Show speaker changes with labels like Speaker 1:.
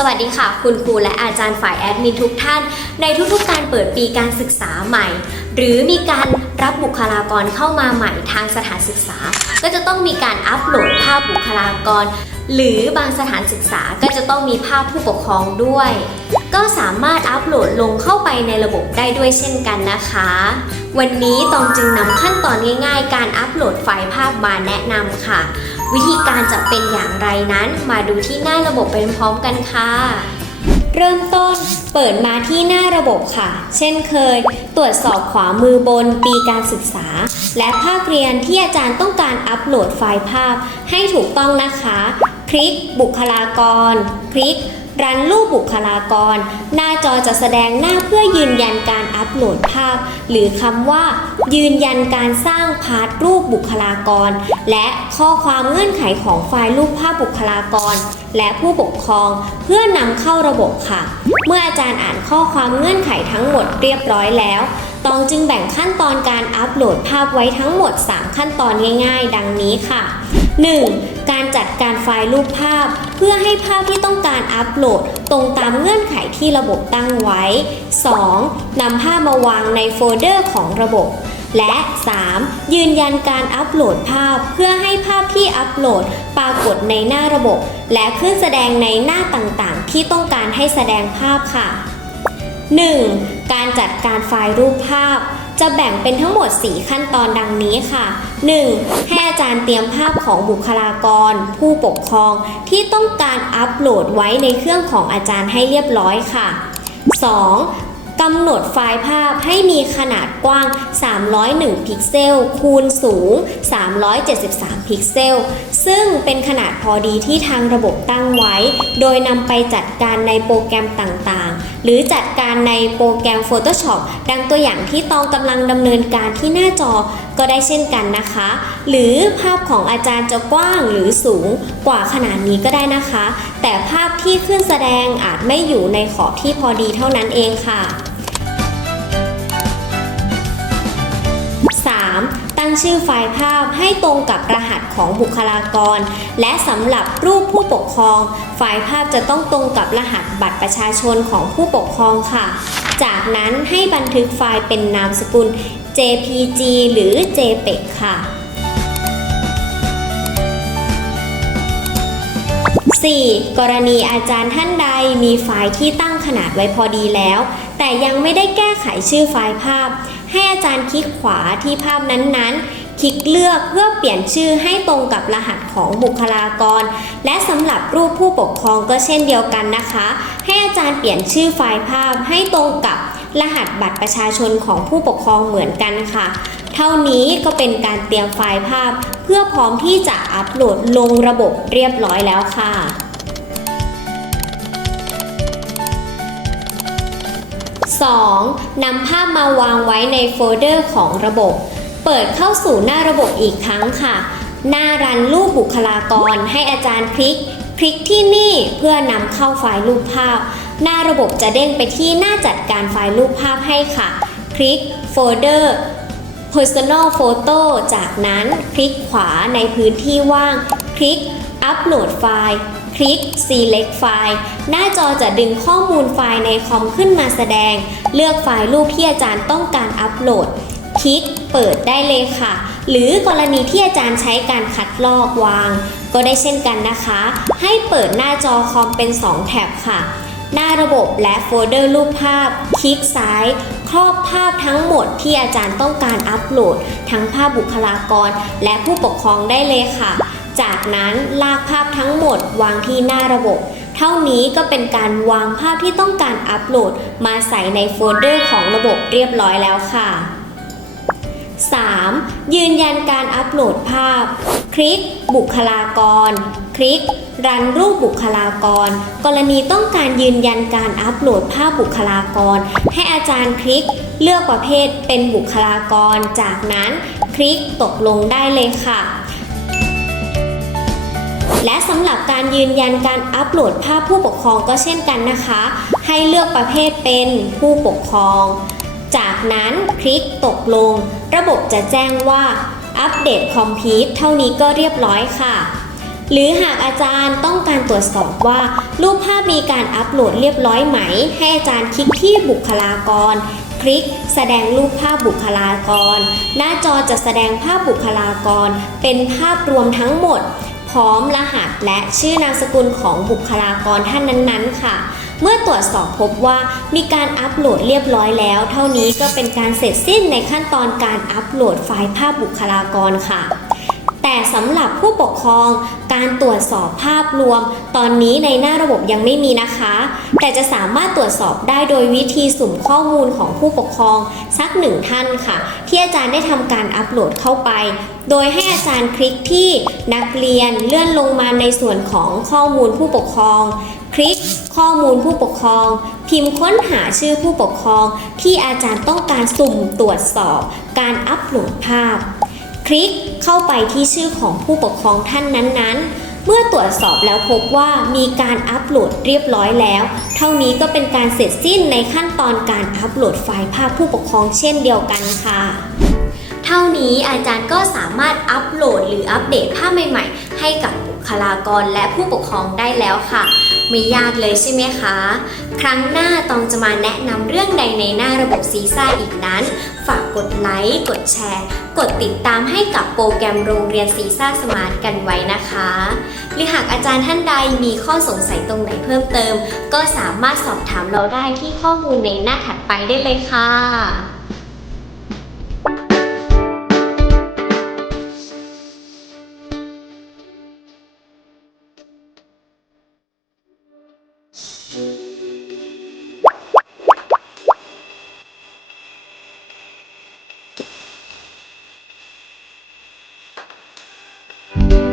Speaker 1: สวัสดีค่ะ คุณครูและอาจารย์ฝ่ายแอดมินทุกท่าน ในทุกๆการเปิดปีการศึกษาใหม่ หรือมีการรับบุคลากรเข้ามาใหม่ทางสถานศึกษา ก็จะต้องมีการอัปโหลดภาพบุคลากร หรือบางสถานศึกษาก็จะต้องมีภาพผู้ปกครองด้วย ก็สามารถอัปโหลดลงเข้าไปในระบบได้ด้วยเช่นกันนะคะ วันนี้ตองจึงนำขั้นตอนง่ายๆ การอัปโหลดไฟล์ภาพมาแนะนำค่ะ วิธีการจะเป็นอย่างไรนั้นมาดูที่หน้าระบบไปพร้อมกันค่ะ เริ่มต้นเปิดมาที่หน้าระบบค่ะ เช่นเคย ตรวจสอบขวามือบนปีการศึกษา และภาคเรียนที่อาจารย์ต้องการอัปโหลดไฟล์ภาพให้ถูกต้องนะคะ คลิกบุคลากร คลิก รันรูปบุคลากร หน้าจอจะแสดงหน้าเพื่อยืนยันการอัปโหลดภาพ หรือคำว่า ยืนยันการสร้างพาร์ทรูปบุคลากร และข้อความเงื่อนไขของไฟล์รูปภาพบุคลากร และผู้ปกครองเพื่อนำเข้าระบบค่ะ เมื่ออาจารย์อ่านข้อความเงื่อนไขทั้งหมดเรียบร้อยแล้วตองจึงแบ่งขั้นตอนการอัปโหลดภาพไว้ทั้งหมด 3 ขั้นตอนง่าย ๆ ดังนี้ค่ะ 1. การจัดการไฟล์รูปภาพ เพื่อให้ภาพที่ต้องการอัปโหลดตรงตามเงื่อนไขที่ระบบตั้งไว้ 2. นำภาพมาวางในโฟลเดอร์ของระบบ และ 3. ยืนยันการอัปโหลดภาพ เพื่อให้ภาพที่อัปโหลดปรากฏในหน้าระบบ และขึ้นแสดงในหน้าต่างๆ ที่ต้องการให้แสดงภาพค่ะ 1. การจัดการไฟล์รูปภาพ จะแบ่งเป็นทั้งหมด 4 ขั้นตอนดังนี้ค่ะ 1. ให้อาจารย์เตรียมภาพของบุคลากร ผู้ปกครองที่ต้องการอัปโหลดไว้ในเครื่องของอาจารย์ให้เรียบร้อยค่ะ 2. กำหนดไฟล์ภาพให้มีขนาดกว้าง 301 พิกเซล คูณสูง 373 พิกเซล ซึ่งเป็นขนาดพอดีที่ทางระบบตั้งไว้ โดยนำไปจัดการในโปรแกรมต่างๆ หรือจัดการในโปรแกรม Photoshop ดังตัวอย่างที่ตองกำลังดำเนินการที่หน้าจอก็ได้เช่นกันนะคะ หรือภาพของอาจารย์จะกว้างหรือสูงกว่าขนาดนี้ก็ได้นะคะ แต่ภาพที่ขึ้นแสดงอาจไม่อยู่ในขอบที่พอดีเท่านั้นเองค่ะ งชื่อไฟล์ภาพให้ตรงกับรหัสของบุคลากร และสำหรับรูปผู้ปกครอง ไฟล์ภาพจะต้องตรงกับรหัสบัตรประชาชนของผู้ปกครองค่ะ จากนั้นให้บันทึกไฟล์เป็นนามสกุล JPG หรือ JPEG ค่ะ 4. กรณีอาจารย์ท่านใดมีไฟล์ที่ตั้ง ขนาดไว้พอดีแล้ว แต่ยังไม่ได้แก้ไขชื่อไฟล์ภาพ ให้อาจารย์คลิกขวาที่ภาพนั้นๆ คลิกเลือกเพื่อเปลี่ยนชื่อให้ตรงกับรหัสของบุคลากร และสำหรับรูปผู้ปกครองก็เช่นเดียวกันนะคะ ให้อาจารย์เปลี่ยนชื่อไฟล์ภาพให้ตรงกับรหัสบัตรประชาชนของผู้ปกครองเหมือนกันค่ะ เท่านี้ก็เป็นการเตรียมไฟล์ภาพ เพื่อพร้อมที่จะอัปโหลดลงระบบเรียบร้อยแล้วค่ะ 2. นำภาพมาวางไว้ในโฟลเดอร์ของระบบ เปิดเข้าสู่หน้าระบบอีกครั้งค่ะ หน้ารันรูปบุคลากรให้อาจารย์คลิก คลิกที่นี่เพื่อนำเข้าไฟล์รูปภาพ หน้าระบบจะเด้งไปที่หน้าจัดการไฟล์รูปภาพให้ค่ะ คลิกโฟลเดอร์ Personal Photo จากนั้นคลิกขวาในพื้นที่ว่าง คลิก Upload ไฟล์ คลิก Select ไฟล์หน้าจอจะดึงข้อมูลไฟล์ในคอมขึ้นมาแสดง เลือกไฟล์รูปที่อาจารย์ต้องการอัปโหลด คลิกเปิดได้เลยค่ะ หรือกรณีที่อาจารย์ใช้การคัดลอกวาง ก็ได้เช่นกันนะคะ ให้เปิดหน้าจอคอมเป็น 2แท็บค่ะ หน้าระบบและโฟลเดอร์รูปภาพ คลิกซ้าย ครอบภาพทั้งหมดที่อาจารย์ต้องการอัปโหลด ทั้งภาพบุคลากร และผู้ปกครองได้เลยค่ะ จากนั้นลากภาพทั้งหมดวางที่หน้าระบบ เท่านี้ก็เป็นการวางภาพที่ต้องการอัปโหลด มาใส่ในโฟลเดอร์ของระบบเรียบร้อยแล้วค่ะ 3. ยืนยันการอัปโหลดภาพ คลิก บุคลากร คลิก รันรูปบุคลากร กรณีต้องการยืนยันการอัปโหลดภาพบุคลากร ให้อาจารย์คลิก เลือกประเภทเป็นบุคลากร จากนั้น คลิกตกลงได้เลยค่ะ และสำหรับการยืนยันการอัปโหลดภาพผู้ปกครองก็เช่นกันนะคะ ให้เลือกประเภทเป็นผู้ปกครอง จากนั้นคลิกตกลง ระบบจะแจ้งว่าอัปเดตคอมพิวเท่านี้ก็เรียบร้อยค่ะ หรือหากอาจารย์ต้องการตรวจสอบว่า รูปภาพมีการอัปโหลดเรียบร้อยไหม ให้อาจารย์คลิกที่บุคลากร คลิก แสดงรูปภาพบุคลากร หน้าจอจะแสดงภาพบุคลากร เป็นภาพรวมทั้งหมด พร้อมรหัสและชื่อนามสกุลของบุคลากรท่านนั้นๆ ค่ะ เมื่อตรวจสอบพบว่ามีการอัปโหลดเรียบร้อยแล้ว เท่านี้ก็เป็นการเสร็จสิ้นในขั้นตอนการอัปโหลดไฟล์ภาพบุคลากรค่ะ สำหรับผู้ปกครอง การตรวจสอบภาพรวม ตอนนี้ในหน้าระบบยังไม่มีนะคะ แต่จะสามารถตรวจสอบได้โดยวิธีสุ่มข้อมูลของผู้ปกครองสักหนึ่งท่านค่ะ ที่อาจารย์ได้ทำการอัปโหลดเข้าไป โดยให้อาจารย์คลิกที่นักเรียนเลื่อนลงมาในส่วนของข้อมูลผู้ปกครอง คลิกข้อมูลผู้ปกครอง พิมพ์ค้นหาชื่อผู้ปกครอง ที่อาจารย์ต้องการสุ่มตรวจสอบ การอัปโหลดภาพ คลิกเข้าไปที่ชื่อของผู้ปกครองท่านนั้นๆ เมื่อตรวจสอบแล้วพบว่ามีการอัปโหลดเรียบร้อยแล้ว เท่านี้ก็เป็นการเสร็จสิ้นในขั้นตอนการอัปโหลดไฟล์ภาพผู้ปกครองเช่นเดียวกันค่ะเท่านี้อาจารย์ก็สามารถอัปโหลดหรืออัปเดตภาพใหม่ ๆ ให้กับบุคลากรและผู้ปกครองได้แล้วค่ะ ไม่ยากเลยใช่ไหมคะ ครั้งหน้าตองจะมาแนะนำเรื่องใดในหน้าระบบซีซ่าอีกนั้น ฝากกดไลค์ กดแชร์ กดติดตามให้กับโปรแกรมโรงเรียนซีซ่าสมาร์ทกันไว้นะคะ หรือหากอาจารย์ท่านใดมีข้อสงสัยตรงไหนเพิ่มเติม ก็สามารถสอบถามเราได้ที่ข้อมูลในหน้าถัดไปได้เลยค่ะ